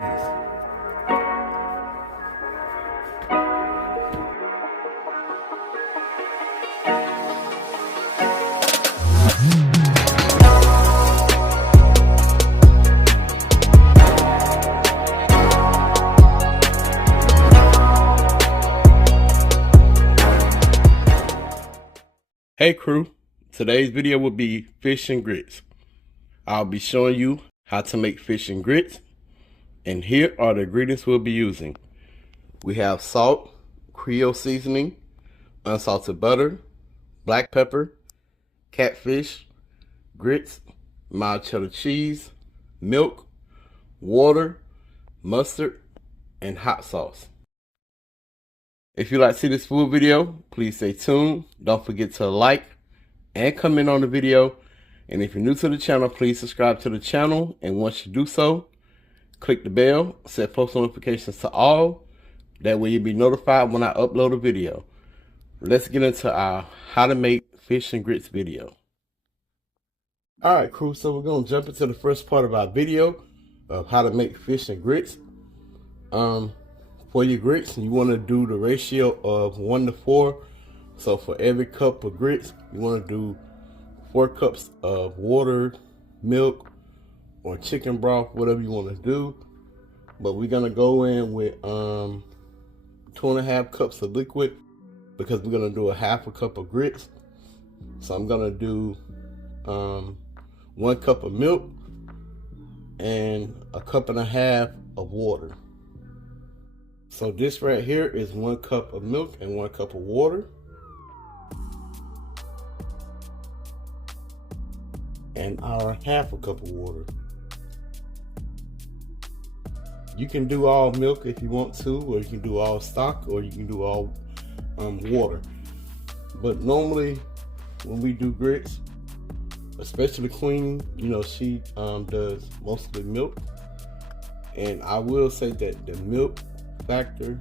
Hey crew, today's video will be fish and grits. I'll be showing you how to make fish and grits, and here are the ingredients we'll be using. We have salt, Creole seasoning, unsalted butter, black pepper, catfish, grits, mild cheddar cheese, milk, water, mustard, and hot sauce. If you'd like to see this full video, please stay tuned. Don't forget to like and comment on the video. And if you're new to the channel, please subscribe to the channel. And once you do so, click the bell, set post notifications to all. That way you'll be notified when I upload a video. Let's get into our how to make fish and grits video. Alright crew, so we're going to jump into the first part of our video of how to make fish and grits. For your grits, you want to do the ratio of 1 to 4. So for every cup of grits, you want to do 4 cups of water, milk, or chicken broth, whatever you want to do. But we're going to go in with 2.5 cups of liquid because we're going to do a half a cup of grits. So I'm going to do 1 cup of milk and a cup and a half of water. So this right here is 1 cup of milk and 1 cup of water. And our half a cup of water. You can do all milk if you want to, or you can do all stock, or you can do all water. But normally when we do grits, especially Queen, you know, she does mostly milk. And I will say that the milk factor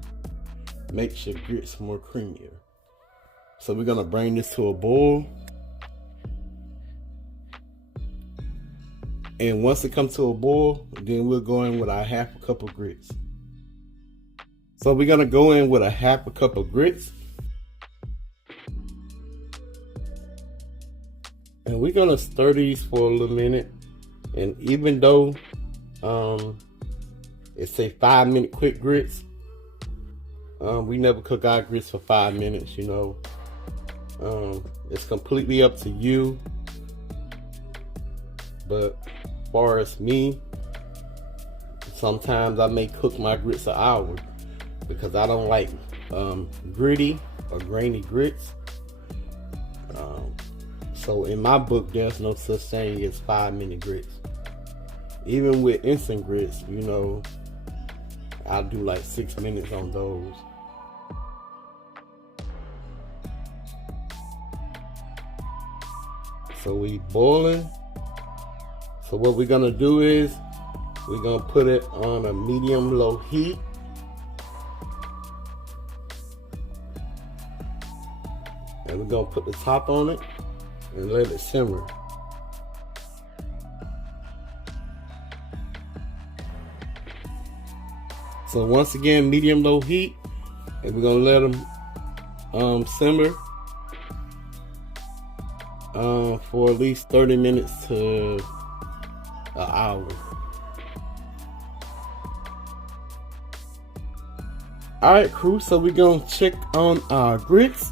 makes your grits more creamier. So we're gonna bring this to a boil, and once it comes to a boil, then we'll go in with our half a cup of grits. So we're gonna go in with a half a cup of grits, and we're gonna stir these for a little minute. And even though it say 5-minute quick grits, we never cook our grits for 5 minutes, you know. It's completely up to you. But as far as me, sometimes I may cook my grits an hour because I don't like gritty or grainy grits. So in my book, there's no such thing as 5-minute grits. Even with instant grits, you know, I'll do like 6 minutes on those. So we boiling. So what we're gonna do is we're gonna put it on a medium-low heat. And we're gonna put the top on it and let it simmer. So once again, medium-low heat, and we're gonna let them simmer for at least 30 minutes to an hour. Alright crew, so we're gonna check on our grits.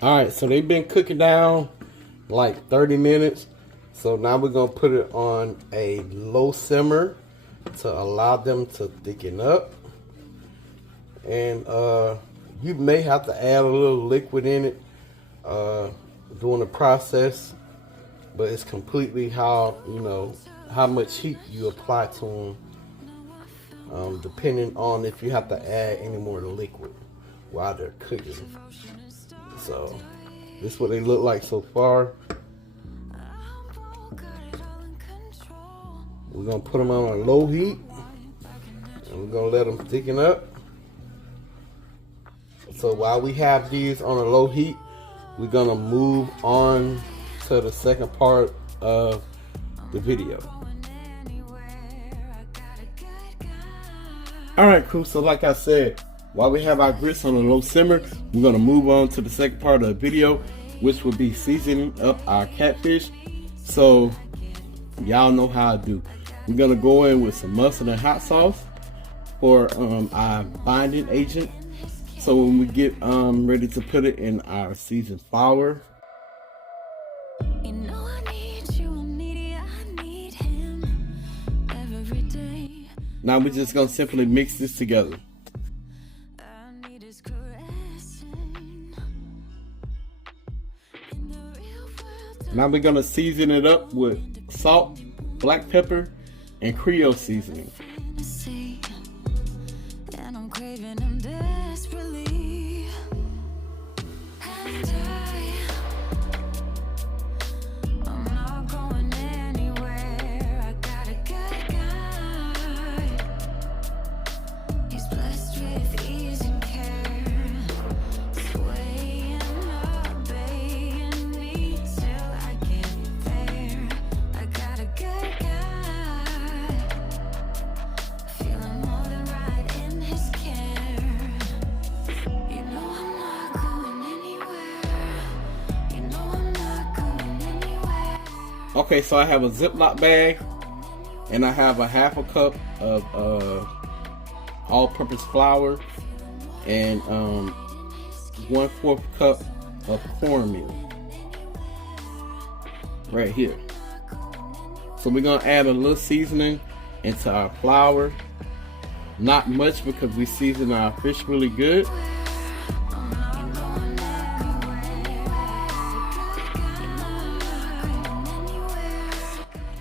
Alright, so they've been cooking down like 30 minutes. So now we're gonna put it on a low simmer to allow them to thicken up. And you may have to add a little liquid in it during the process, but it's completely how, you know, how much heat you apply to them, depending on if you have to add any more liquid while they're cooking. So this is what they look like so far. We're gonna put them on a low heat, and we're gonna let them thicken up. So while we have these on a low heat, we're gonna move on to the second part of the video. Alright, crew, so like I said, while we have our grits on a low simmer, we're gonna move on to the second part of the video, which will be seasoning up our catfish. So y'all know how I do. We're gonna go in with some mustard and hot sauce for our binding agent. So when we get ready to put it in our seasoned flour, now we're just gonna simply mix this together. Now we're gonna season it up with salt, black pepper, and Creole seasoning. Okay, so I have a Ziploc bag, and I have a half a cup of all-purpose flour, and 1/4 cup of cornmeal right here. So we're gonna add a little seasoning into our flour, not much because we season our fish really good.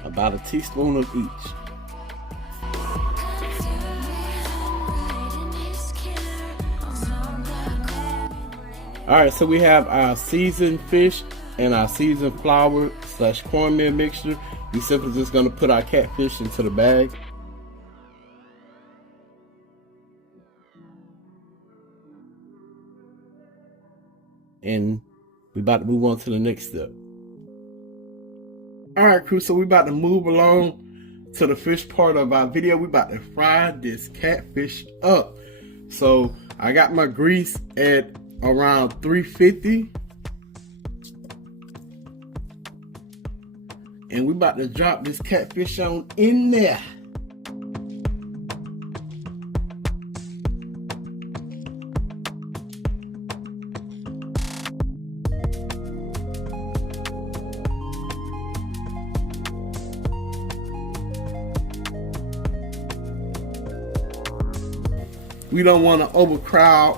About a teaspoon of each. Alright, so we have our seasoned fish and our seasoned flour / cornmeal mixture. We simply just gonna put our catfish into the bag. And we about to move on to the next step. Alright, crew, so we about to move along to the fish part of our video. We about to fry this catfish up. So I got my grease at around 350. And we about to drop this catfish on in there. We don't want to overcrowd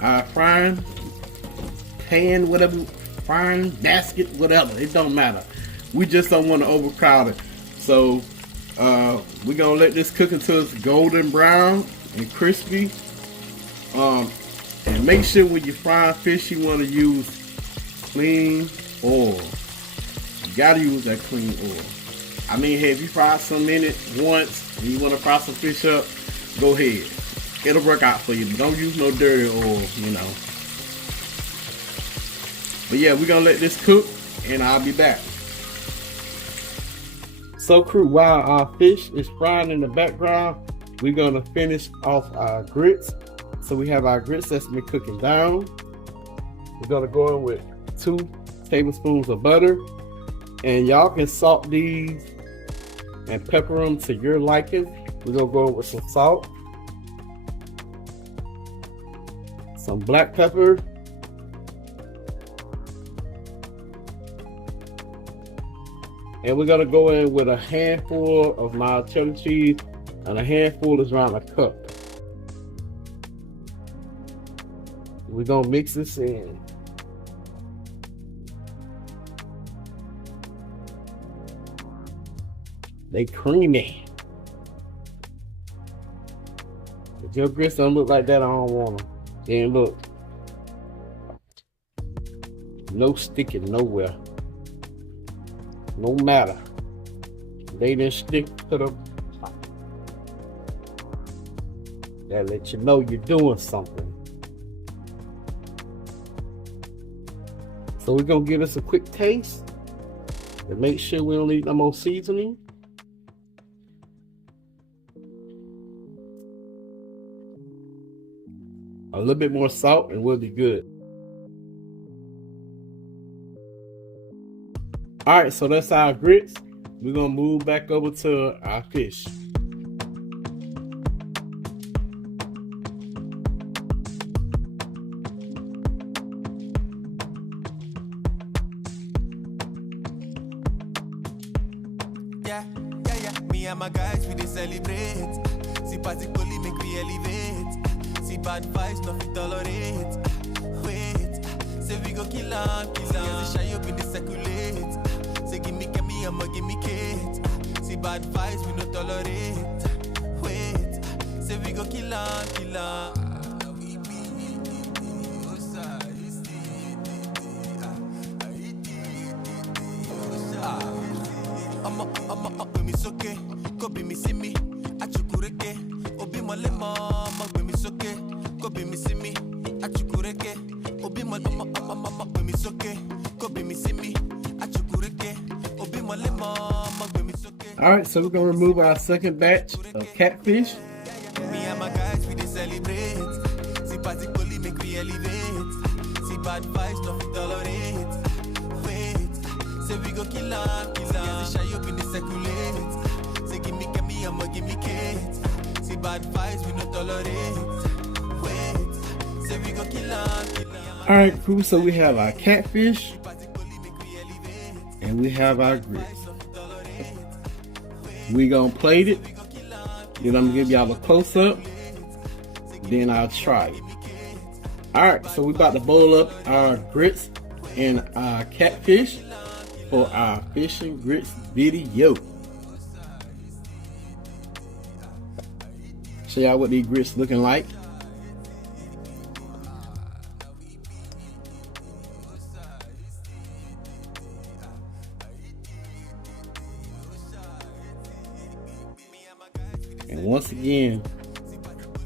our frying pan, whatever, frying basket, whatever. It don't matter. We just don't want to overcrowd it. So we're gonna let this cook until it's golden brown and crispy. And make sure when you fry fish, you want to use clean oil. You gotta use that clean oil. I mean, hey, if you fry some in it once and you want to fry some fish up, go ahead. It'll work out for you. But don't use no dirty oil, you know. But yeah, we're gonna let this cook and I'll be back. So crew, while our fish is frying in the background, we're gonna finish off our grits. So we have our grits that's been cooking down. We're gonna go in with 2 tablespoons of butter. And y'all can salt these and pepper them to your liking. We're gonna go with some salt, some black pepper, and we're gonna go in with a handful of mild cheddar cheese, and a handful is around a cup. We're gonna mix this in. They creamy. If your grits don't look like that, I don't want them. And look, no sticking nowhere. No matter. They didn't stick to the top. That let you know you're doing something. So we're gonna give this a quick taste and make sure we don't need no more seasoning. A little bit more salt and we'll be good. All right, so that's our grits. We're gonna move back over to our fish. Yeah. Me and my guys, we dey celebrate. See party bully make we elevate. See bad vibes, nothing tolerate. Wait, say we go kill 'em. Say shy up in the circulate. Say give me, I'ma give me Kate. See bad vibes, we no tolerate. Wait, say we go kill 'em. I'm up with me soke, go be me see me, achukureke, obi malema, up with me soke, go be me see me, achukureke, obi malema, up with me soke, go be me see me, achukureke, obi malema, up with me soke. Alright, so we're gonna remove our second batch of catfish. Me and my guys, we dey celebrate. See party bully make we elevate. See bad vibes, nothing tolerate. Wait, say we go kill 'em. Say shy up in the circulate. Say give me, I'ma give me Kate. See bad vibes, we no tolerate. Wait, say we go kill 'em. Alright, crew, so we have our catfish and we have our grits. We gonna plate it. Then I'm gonna give y'all a close up. Then I'll try it. Alright, so we about to boil up our grits and our catfish for our fish and grits video. Show y'all what these grits looking like. And once again,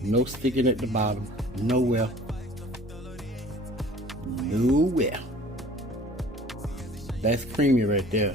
no sticking at the bottom. Nowhere. Nowhere. That's creamy right there.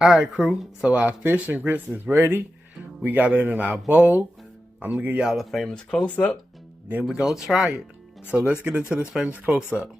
Alright, crew, so our fish and grits is ready. We got it in our bowl. I'm gonna give y'all a famous close-up, then we're gonna try it. So let's get into this famous close-up.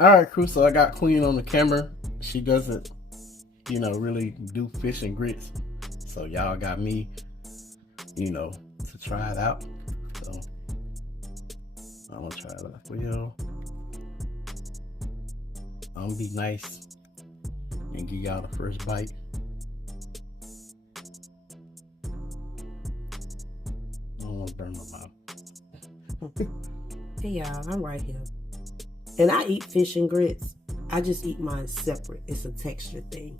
Alright, crew, so I got Queen on the camera. She doesn't, really do fish and grits. So y'all got me, to try it out. So I'm gonna try it out for y'all. I'm gonna be nice and give y'all the first bite. I don't wanna burn my mouth. Hey y'all, I'm right here. And I eat fish and grits. I just eat mine separate. It's a texture thing.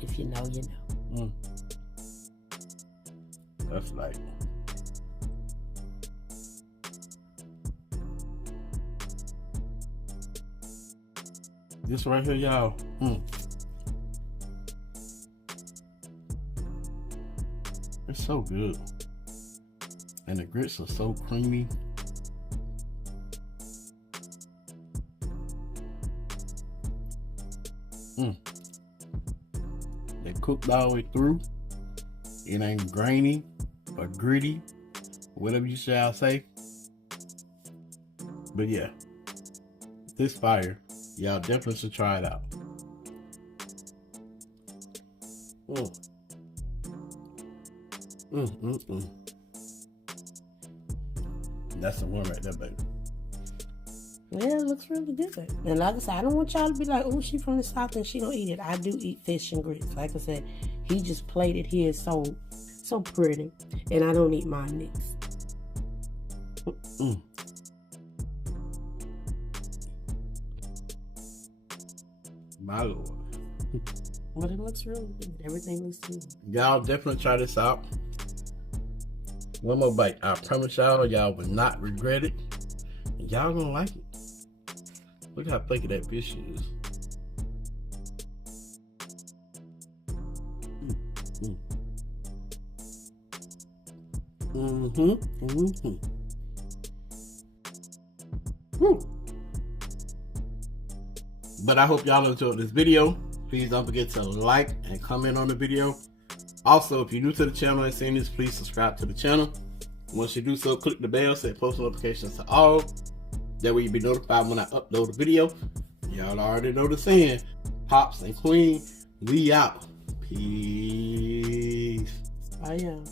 If you know, you know. That's like this right here, y'all. It's so good. And the grits are so creamy. They cooked all the way through. It ain't grainy or gritty, whatever you shall say. But yeah, this fire, y'all definitely should try it out. That's the one right there, baby. Yeah, it looks really good. And like I said, I don't want y'all to be like, oh, she from the South and she don't eat it. I do eat fish and grits. Like I said, he just plated his so pretty. And I don't eat mine mixed. My Lord. But it looks really good. Everything looks good. Y'all definitely try this out. One more bite. I promise y'all will not regret it. And y'all gonna like it. Look how flaky that fish is. But I hope y'all enjoyed this video. Please don't forget to like and comment on the video. Also, if you're new to the channel and seeing this, please subscribe to the channel. Once you do so, click the bell, set post notifications to all. That way you'll be notified when I upload a video. Y'all already know the saying. Pops and Queen, we out. Peace. I am.